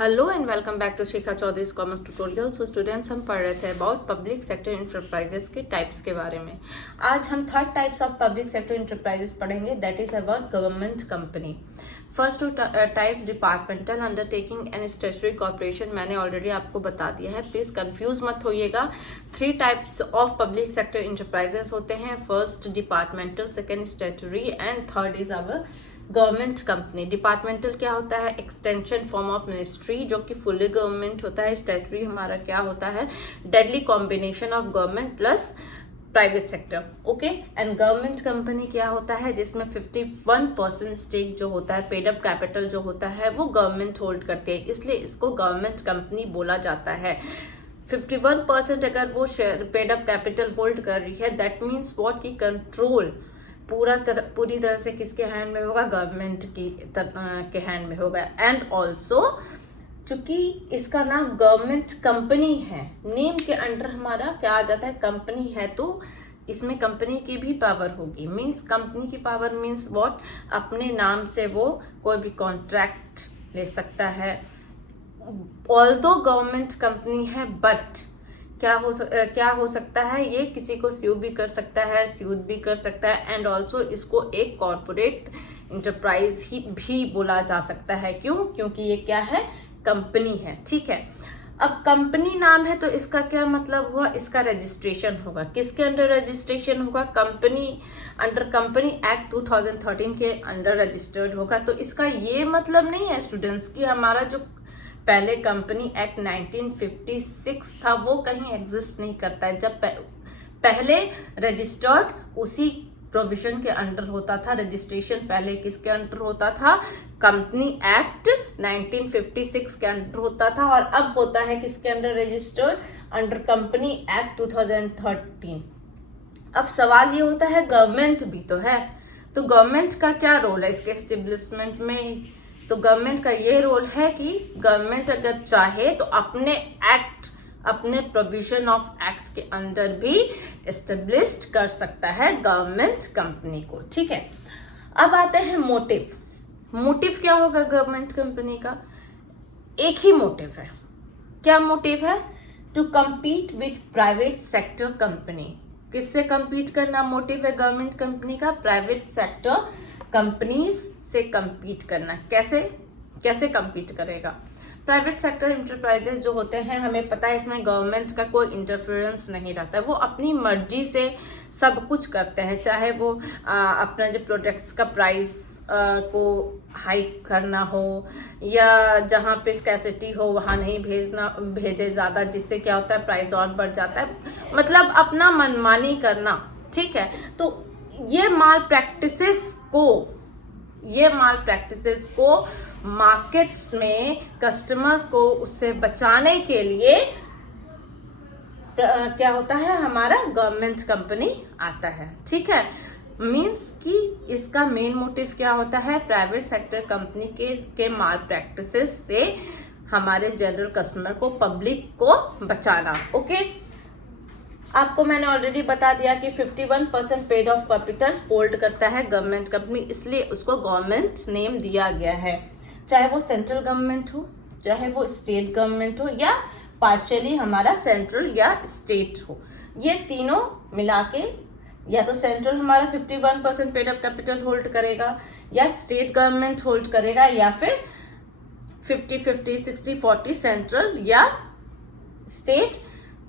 Hello and welcome back to Shikha Chaudhary commerce tutorial. So students, हम पढ़ रहे थे अबाउट पब्लिक सेक्टर इंटरप्राइजेस के टाइप्स के बारे में। आज हम third types of public sector enterprises पढ़ेंगे, that is about government company. First two types departmental undertaking and statutory corporation मैंने ऑलरेडी आपको बता दिया है, प्लीज कंफ्यूज मत होइएगा। Three types of public sector enterprises होते हैं, first departmental, second statutory and third is our government company. Departmental क्या होता है? एक्सटेंशन फॉर्म ऑफ मिनिस्ट्री जो कि फुली गवर्नमेंट होता है। स्टैट्यूटरी हमारा क्या होता है? Deadly combination of government plus private sector. Okay, and government company क्या होता है? जिसमें 51% स्टेक जो होता है, पेड अप कैपिटल जो होता है, वो गवर्नमेंट होल्ड करती है, इसलिए इसको गवर्नमेंट कंपनी बोला जाता है। 51% अगर वो share paid up capital hold कर रही है, दैट मीन्स व्हाट की कंट्रोल पूरी तरह से किसके हैंड में होगा? गवर्नमेंट के हैंड में होगा। एंड ऑल्सो चूंकि इसका नाम गवर्नमेंट कंपनी है, नेम के अंडर हमारा क्या आ जाता है? कंपनी है, तो इसमें कंपनी की भी पावर होगी। मीन्स कंपनी की पावर मीन्स व्हाट? अपने नाम से वो कोई भी कॉन्ट्रैक्ट ले सकता है। ऑल्दो गवर्नमेंट कंपनी है, बट क्या हो सकता है? ये किसी को स्यू भी कर सकता है, स्यूद भी कर सकता है, एंड ऑल्सो इसको एक कॉर्पोरेट इंटरप्राइज ही भी बोला जा सकता है। क्यों? क्योंकि ये क्या है? कंपनी है। ठीक है, अब कंपनी नाम है तो इसका क्या मतलब हुआ? इसका रजिस्ट्रेशन होगा। किसके अंडर रजिस्ट्रेशन होगा? कंपनी अंडर कंपनी एक्ट 2013 के अंडर रजिस्टर्ड होगा। तो इसका ये मतलब नहीं है स्टूडेंट्स की हमारा जो पहले कंपनी एक्ट 1956 था वो कहीं एग्जिस्ट नहीं करता है। जब पहले रजिस्टर्ड उसी प्रोविजन के अंडर होता था। रजिस्ट्रेशन पहले किसके अंडर होता था? कंपनी एक्ट 1956 के अंडर होता था, और अब होता है किसके under registered? Under company act 2013। अब सवाल ये होता है, गवर्नमेंट भी तो है, तो गवर्नमेंट का क्या रोल है इसके एस्टेब्लिशमेंट में? तो गवर्नमेंट का ये रोल है कि गवर्नमेंट अगर चाहे तो अपने एक्ट, अपने प्रोविजन ऑफ एक्ट के अंदर भी एस्टेब्लिश कर सकता है गवर्नमेंट कंपनी को। ठीक है, अब आते हैं मोटिव। मोटिव क्या होगा गवर्नमेंट कंपनी का? एक ही मोटिव है। क्या मोटिव है? To compete with private sector company. किससे compete करना मोटिव है गवर्नमेंट कंपनी का? प्राइवेट सेक्टर कंपनीज से compete करना। कैसे compete करेगा? प्राइवेट सेक्टर इंटरप्राइजेस जो होते हैं, हमें पता है इसमें गवर्नमेंट का कोई इंटरफेरेंस नहीं रहता है। वो अपनी मर्जी से सब कुछ करते हैं, चाहे वो अपना जो प्रोडक्ट्स का प्राइस को हाइक करना हो, या जहाँ पे स्कैसिटी हो वहाँ नहीं भेजे ज्यादा, जिससे क्या होता है? प्राइस और बढ़ जाता है। मतलब अपना मनमानी करना। ठीक है, तो ये माल प्रैक्टिसेस को मार्केट्स में कस्टमर्स को उससे बचाने के लिए क्या होता है? हमारा गवर्नमेंट कंपनी आता है। ठीक है, मीन्स कि इसका मेन मोटिव क्या होता है? प्राइवेट सेक्टर कंपनी के माल प्रैक्टिसेस से हमारे जनरल कस्टमर को, पब्लिक को बचाना। ओके, आपको मैंने ऑलरेडी बता दिया कि 51% पेड ऑफ कैपिटल होल्ड करता है गवर्नमेंट कंपनी, इसलिए उसको गवर्नमेंट नेम दिया गया है। चाहे वो सेंट्रल गवर्नमेंट हो, चाहे वो स्टेट गवर्नमेंट हो, या पार्शियली हमारा सेंट्रल या स्टेट हो, ये तीनों मिला के या तो सेंट्रल हमारा 51% पेड अप कैपिटल होल्ड करेगा, या स्टेट गवर्नमेंट होल्ड करेगा, या फिर 50-50, 60-40 सेंट्रल या स्टेट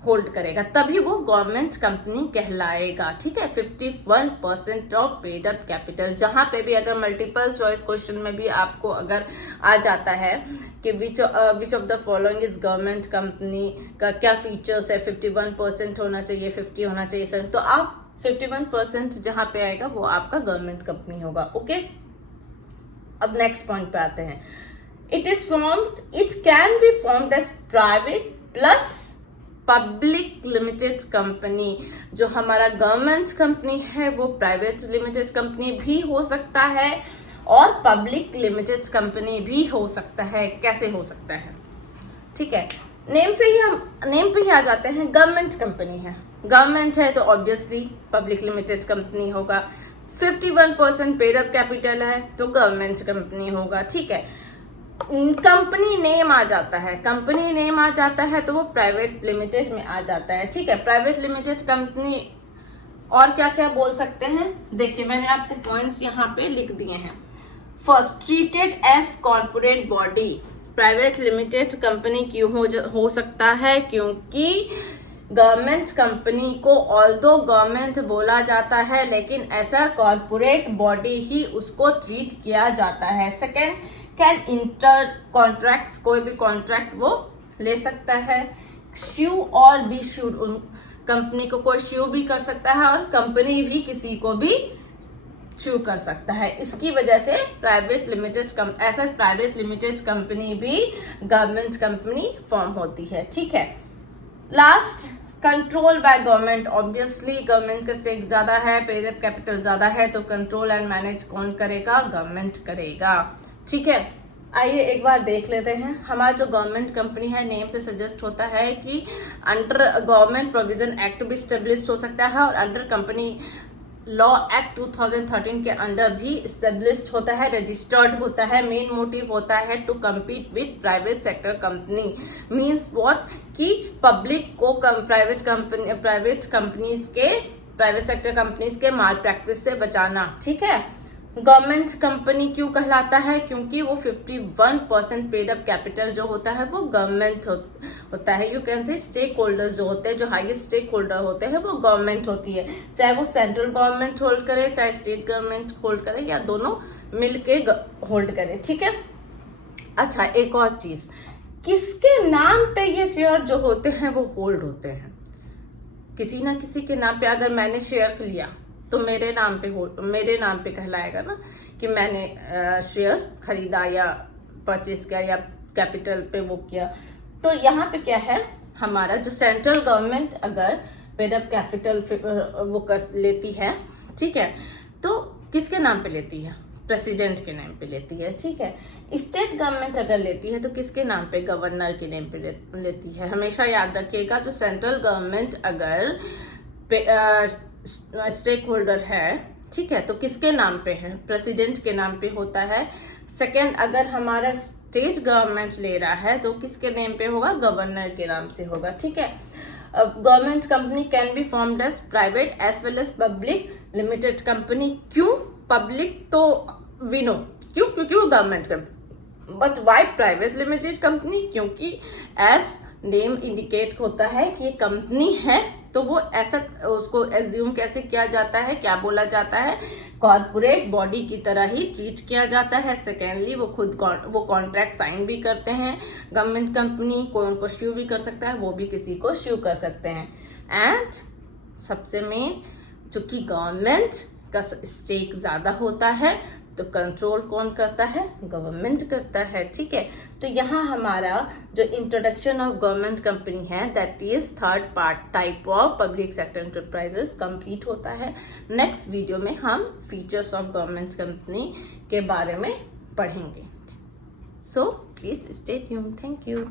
होल्ड करेगा, तभी वो गवर्नमेंट कंपनी कहलाएगा। ठीक है, 51% ऑफ पेड अप कैपिटल। जहां पे भी अगर मल्टीपल चॉइस क्वेश्चन में भी आपको अगर आ जाता है कि which of the following is government company का क्या फीचर्स है, 51% होना चाहिए, 50 होना चाहिए, तो आप 51% जहां पे आएगा वो आपका गवर्नमेंट कंपनी होगा। ओके, अब नेक्स्ट पॉइंट पे आते हैं। It can be formed as private plus public limited company. जो हमारा गवर्नमेंट कंपनी है वो प्राइवेट लिमिटेड कंपनी भी हो सकता है, और पब्लिक लिमिटेड कंपनी भी हो सकता है। कैसे हो सकता है? ठीक है, नेम पे ही आ जाते हैं। गवर्नमेंट कंपनी है, गवर्नमेंट है तो ऑब्वियसली पब्लिक लिमिटेड कंपनी होगा। 51% पेड अप कैपिटल है तो गवर्नमेंट कंपनी होगा। ठीक है, कंपनी नेम आ जाता है, कंपनी नेम आ जाता है तो वो प्राइवेट लिमिटेड में आ जाता है। ठीक है, प्राइवेट लिमिटेड कंपनी। और क्या क्या बोल सकते हैं, देखिए मैंने आपको पॉइंट्स यहाँ पे लिख दिए हैं। First, treated as corporate body. Private limited company क्यों हो सकता है, क्योंकि गवर्नमेंट कंपनी को ऑल्दो गवर्नमेंट बोला जाता है लेकिन ऐसा कॉर्पोरेट बॉडी ही उसको ट्रीट किया जाता है। सेकेंड, कैन इंटर कॉन्ट्रैक्ट्स, कोई भी कॉन्ट्रैक्ट वो ले सकता है। श्यू और बी शूड, कंपनी को कोई श्यू भी कर सकता है और कंपनी भी किसी को भी श्यू कर सकता है। इसकी वजह से प्राइवेट लिमिटेड ऐसा प्राइवेट लिमिटेड कंपनी भी गवर्नमेंट कंपनी फॉर्म होती है। ठीक है, last, control by government. Obviously government का स्टेक ज्यादा है, पेड कैपिटल ज्यादा है, तो कंट्रोल एंड मैनेज कौन करेगा, गवर्नमेंट करेगा। ठीक है, आइए एक बार देख लेते हैं। हमारा जो गवर्नमेंट कंपनी है, नेम से सजेस्ट होता है कि अंडर गवर्नमेंट प्रोविजन एक्ट भी स्टेब्लिश हो सकता है और अंडर कंपनी लॉ एक्ट 2013 के अंडर भी स्टेब्लिश्ड होता है, रजिस्टर्ड होता है। मेन मोटिव होता है to compete with private sector company. Means what, कि पब्लिक को प्राइवेट सेक्टर कंपनीज के माल प्रैक्टिस से बचाना। ठीक है, गवर्नमेंट कंपनी क्यों कहलाता है, क्योंकि वो 51% पेड अप कैपिटल जो होता है वो गवर्नमेंट होता है। You can say stake holders जो होते हैं, जो हाईएस्ट स्टेक होल्डर होते हैं वो गवर्नमेंट होती है, चाहे वो सेंट्रल गवर्नमेंट होल्ड करे, चाहे स्टेट गवर्नमेंट होल्ड करे, या दोनों मिलके होल्ड करे। ठीक है, अच्छा एक और चीज, किसके नाम पे ये शेयर जो होते हैं वो होल्ड होते हैं, किसी ना किसी के नाम पे। अगर मैंने शेयर लिया तो मेरे नाम पे कहलाएगा ना कि मैंने शेयर खरीदा या परचेज किया या कैपिटल पे वो किया। तो यहाँ पे क्या है, हमारा जो सेंट्रल गवर्नमेंट अगर पेड अप कैपिटल वो कर लेती है, ठीक है, तो किसके नाम पे लेती है, प्रेसिडेंट के नाम पे लेती है। ठीक है, स्टेट गवर्नमेंट अगर लेती है तो किसके नाम पे, गवर्नर के नाम पे लेती है। हमेशा याद रखिएगा, जो सेंट्रल गवर्नमेंट अगर स्टेक होल्डर है, ठीक है, तो किसके नाम पे है, प्रेसिडेंट के नाम पे होता है। सेकेंड, अगर हमारा स्टेट गवर्नमेंट ले रहा है तो किसके नेम पे होगा, गवर्नर के नाम से होगा। ठीक है, government company can be formed as private as well as public limited company. क्यों पब्लिक, तो वी नो क्यों, क्योंकि वो government company. But why private limited company, क्योंकि एज नेम इंडिकेट होता है कि ये कंपनी है, तो वो ऐसा उसको एज्यूम कैसे किया जाता है, क्या बोला जाता है, कॉर्पोरेट बॉडी की तरह ही ट्रीट किया जाता है। सेकेंडली, वो खुद वो कॉन्ट्रैक्ट साइन भी करते हैं। गवर्नमेंट कंपनी कोई उनको श्यू भी कर सकता है, वो भी किसी को श्यू कर सकते हैं। एंड सबसे मेन, चूंकि गवर्नमेंट का स्टेक ज्यादा होता है तो कंट्रोल कौन करता है, गवर्नमेंट करता है। ठीक है, तो यहाँ हमारा जो इंट्रोडक्शन ऑफ गवर्नमेंट कंपनी है, that is third part type of public sector enterprises complete होता है। नेक्स्ट वीडियो में हम फीचर्स ऑफ गवर्नमेंट कंपनी के बारे में पढ़ेंगे। So please stay tuned. Thank you.